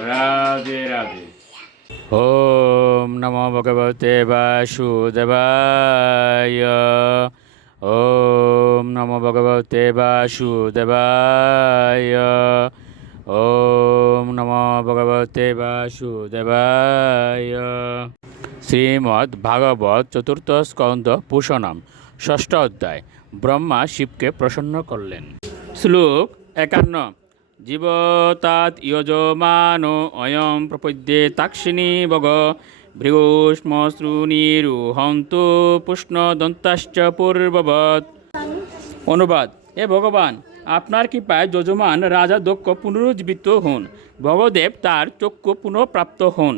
রাধে রাধে। ওম নমো ভগবতে বাসুদেবায়। ওম নমো ভগবতে বাসুদেবায়। ওম নমো ভগবতে বাসুদেবায়। শ্রীমদ্ ভাগবত চতুর্থ স্কন্ধ পুষণম ষষ্ঠ অধ্যায়। ব্রহ্মা শিবকে প্রসন্ন করলেন। শ্লোক 51। জীবতাৎ যজমানো অয়ং প্রপদ্যে তাক্ষিণী বগ ভৃগুষ্মশ্রুনিরুহন্তু পুষ্ণদন্তাশ্চ পূর্ববৎ। অনুবাদ: হে ভগবান, আপনার কৃপায় যজমান রাজা দক্ষ পুনরুজ্জীবিত হন, ভগদেব তার চক্ষু পুনঃপ্রাপ্ত হন,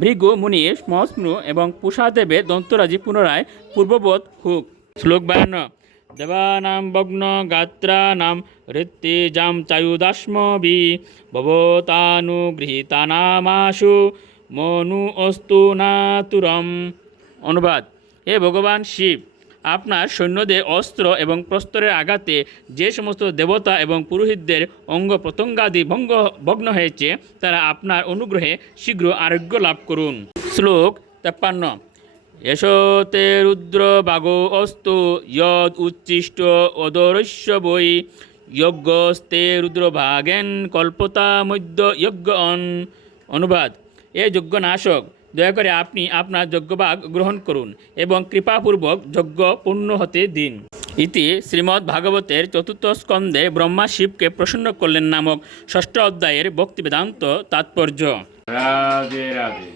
ভৃগু মুনি শ্মশ্রু এবং পুষাদেবের দন্তরাজি পুনরায় পূর্ববৎ হোক। শ্লোক 52। দেবানাং ভগ্ন গাত্রানাং ঋত্বিজাম চায়ুদাস্মভি ভবতানুগৃহীতানামাশু মনু অস্তু নাতুরম। অনুবাদ: হে ভগবান শিব, আপনার সৈন্যদের অস্ত্র এবং প্রস্তরের আঘাতে যে সমস্ত দেবতা এবং পুরোহিতদের অঙ্গ প্রত্যঙ্গাদি ভগ্ন হয়েছে, তারা আপনার অনুগ্রহে শীঘ্র আরোগ্য লাভ করুন। শ্লোক 53। এষতে রুদ্র বাগো অস্তু যদ উচ্ছিষ্ট অদরস্য বৈ যজ্ঞস্তে রুদ্রভাগেন কল্পতা মধ্য যজ্ঞ অন। অনুবাদ: এ যজ্ঞনাশক, দয়া করে আপনি আপনার যজ্ঞভাগ গ্রহণ করুন এবং কৃপাপূর্বক যজ্ঞ পূর্ণ হতে দিন। ইতি শ্রীমদ্ ভাগবতের চতুর্থ স্কন্ধে ব্রহ্মা শিবকে প্রসন্ন করলেন নামক ষষ্ঠ অধ্যায়ের ভক্তিবেদান্ত তাৎপর্য। রাধে রাধে।